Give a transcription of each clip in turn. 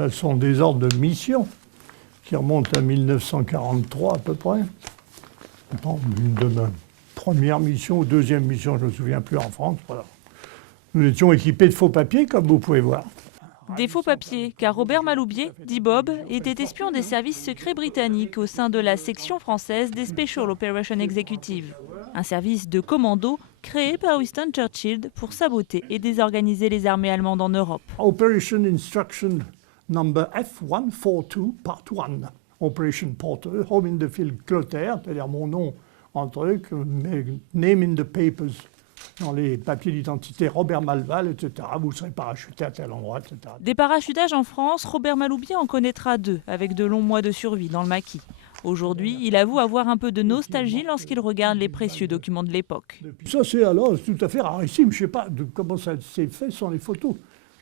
Ça sont des ordres de mission qui remontent à 1943 à peu près. Une de mes premières missions ou deuxième mission, je ne me souviens plus, en France. Voilà. Nous étions équipés de faux papiers, comme vous pouvez voir. Des faux papiers, car Robert Maloubier, dit Bob, était espion des services secrets britanniques au sein de la section française des Special Operations Executive, un service de commando créé par Winston Churchill pour saboter et désorganiser les armées allemandes en Europe. Operation Instruction Number F142 Part 1. Operation Porter, Home in the Field Clotaire, c'est-à-dire mon nom en truc, name in the papers, dans les papiers d'identité, Robert Malval, etc. Vous serez parachuté à tel endroit, etc. Des parachutages en France, Robert Maloubier en connaîtra 2, avec de longs mois de survie dans le maquis. Aujourd'hui, il avoue avoir un peu de nostalgie lorsqu'il regarde les précieux documents de l'époque. Ça, c'est alors tout à fait rarissime. Je ne sais pas comment ça s'est fait sans les photos.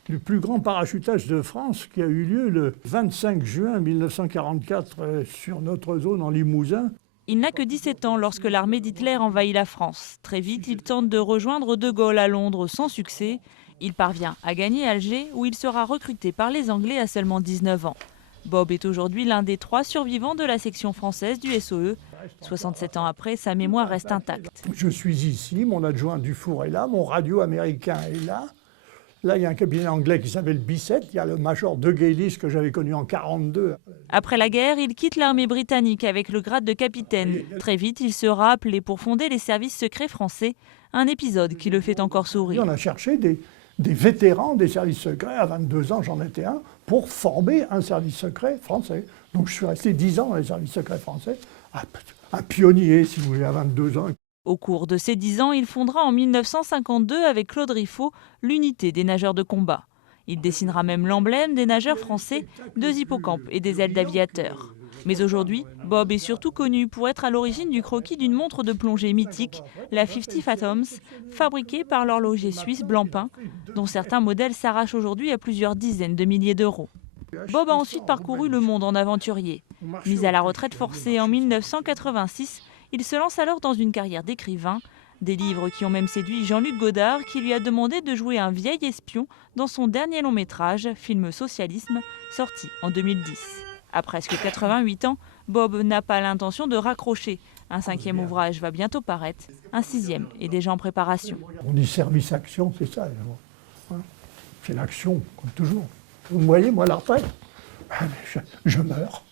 Le plus grand parachutage de France qui a eu lieu le 25 juin 1944 sur notre zone en Limousin. Il n'a que 17 ans lorsque l'armée d'Hitler envahit la France. Très vite, il tente de rejoindre De Gaulle à Londres sans succès. Il parvient à gagner Alger où il sera recruté par les Anglais à seulement 19 ans. Bob est aujourd'hui l'un des 3 survivants de la section française du SOE. 67 ans après, sa mémoire reste intacte. Je suis ici, mon adjoint Dufour est là, mon radio américain est là. Là, il y a un capitaine anglais qui s'appelle Bissett, il y a le major de Gaylis que j'avais connu en 1942. Après la guerre, il quitte l'armée britannique avec le grade de capitaine. Très vite, il sera appelé pour fonder les services secrets français, un épisode qui le fait encore sourire. On a cherché des vétérans des services secrets, à 22 ans j'en étais un, pour former un service secret français. Donc je suis resté 10 ans dans les services secrets français, un pionnier si vous voulez, à 22 ans. Au cours de ces 10 ans, il fondera en 1952 avec Claude Riffaut l'unité des nageurs de combat. Il dessinera même l'emblème des nageurs français, 2 hippocampes et des ailes d'aviateur. Mais aujourd'hui, Bob est surtout connu pour être à l'origine du croquis d'une montre de plongée mythique, la 50 Fathoms, fabriquée par l'horloger suisse Blancpain, dont certains modèles s'arrachent aujourd'hui à plusieurs dizaines de milliers d'euros. Bob a ensuite parcouru le monde en aventurier. Mis à la retraite forcée en 1986, il se lance alors dans une carrière d'écrivain, des livres qui ont même séduit Jean-Luc Godard qui lui a demandé de jouer un vieil espion dans son dernier long métrage, film Socialisme, sorti en 2010. À presque 88 ans, Bob n'a pas l'intention de raccrocher. Un 5e ouvrage va bientôt paraître, un 6e est déjà en préparation. On dit service-action, c'est ça. C'est l'action, comme toujours. Vous voyez, moi, la retraite, je meurs.